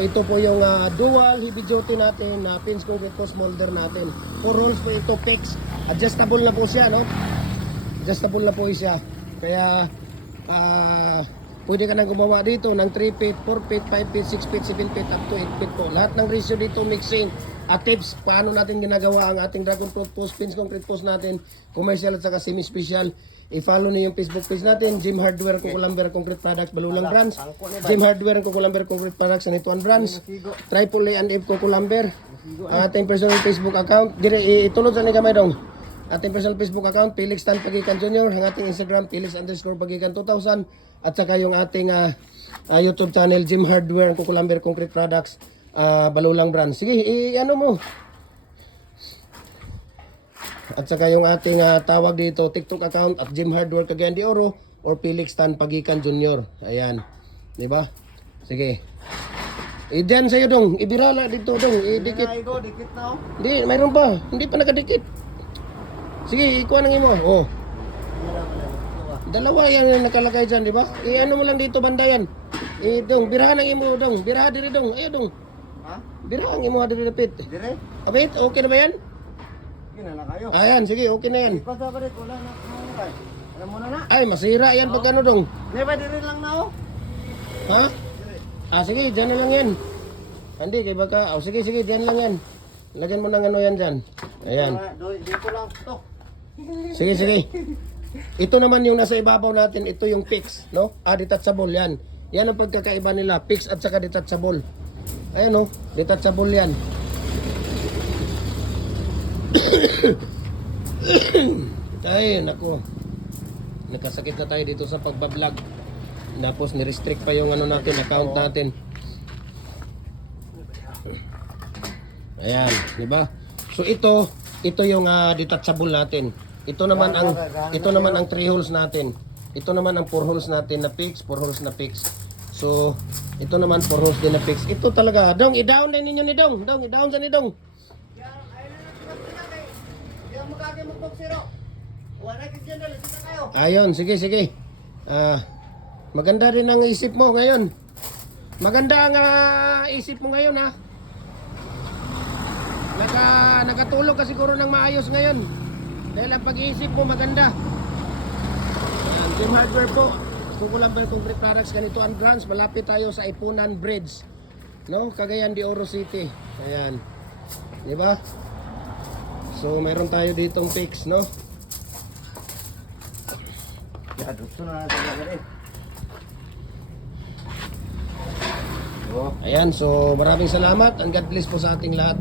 Ito po yung dual heavy duty natin na pins concrete post molder natin. 4 holes po ito, fix. Adjustable na po siya, no? Adjustable na po siya. Kaya pwede ka nang gumawa dito ng 3 feet, 4 feet, 5 feet, 6 feet, 7 feet, up to 8 feet po. Lahat ng ratio dito mixing. At tips, paano natin ginagawa ang ating dragon fruit post, pins concrete post natin, commercial at saka semi-special. I-follow niyo yung Facebook page natin, Jim Hardware, Kukulamber Concrete Products, Balulang Brands. Jim Hardware, Kukulamber Concrete Products, Sanituan Brands. Triple A and F Kukulamber. Ating personal Facebook account. Dire itulod sa ni kamay dong. Ating personal Facebook account, Felix Tan Pagikan Jr. Ang ating Instagram, Felix_Pagikan 2000. At saka yung ating YouTube channel, Jim Hardware, Kukulamber Concrete Products, Balulang Brands. Sige, ano mo. At saka yung ating tawag dito, TikTok account at Jim Hardware Cagayan de Oro or Felix Tan Pagikan Jr. Ayan. Di ba? Sige. Diyan sa'yo dong. Ibirala dito dong. Idikit. Dikit na. Hindi, mayroon pa. Hindi pa nakadikit. Sige, ikuha nang imo. Oh. Dalawa yan yung nakalagay dyan, di ba? Ano mo lang dito, banda yan. Dong, birahan ang imo dong. Birahan diri dong. Ayaw dong. Ha? Birahan ang imo diri dapit. Dire? Abit, okay na ba yan? Ginala kayo. Ayan, sige, okay na yan. Ikaw sa balik, wala na. Alam mo na na. Ay, masira yan pag ano dong. Di ba dire lang na oh? Ha? Sige, dyan na lang yan. Hindi, kay baka. Sige, dyan lang yan. Lagyan mo ng ano yan dyan. Ayan. Dito lang to. Sige. Ito naman yung nasa ibabaw natin. Ito yung fix, no? Detachable yan. Yan ang pagkakaiba nila. Fix at saka detachable. Ayan, no? Detachable yan. Ay, naku. Nagkasakit na tayo dito sa pagbablog. Tapos ni-restrict pa yung ano natin, account natin. Ayan, di ba? So ito yung detachable natin. Ito naman ang 3 holes natin. Ito naman ang 4 holes natin na fix, 4 holes na fix. So ito naman 4 holes din na fix. Ito talaga, dong, i-down din ninyo ni Dong. Dong, i-down sa ni Dong. Ayun, sige. Maganda rin ang isip mo ngayon. Maganda ang isip mo ngayon, ha. Nakatulog ka siguro ng maayos ngayon. Dahil ang pag-iisip mo maganda. Ayan, Jim Hardware po. Kukulamber Concrete Products, Sanituan Brands. Malapit tayo sa Ipunan Bridge, no? Cagayan de Oro City. Ayan. Di ba? So, meron tayo ditong fix, no? Ayan, so maraming salamat and God bless po sa ating lahat.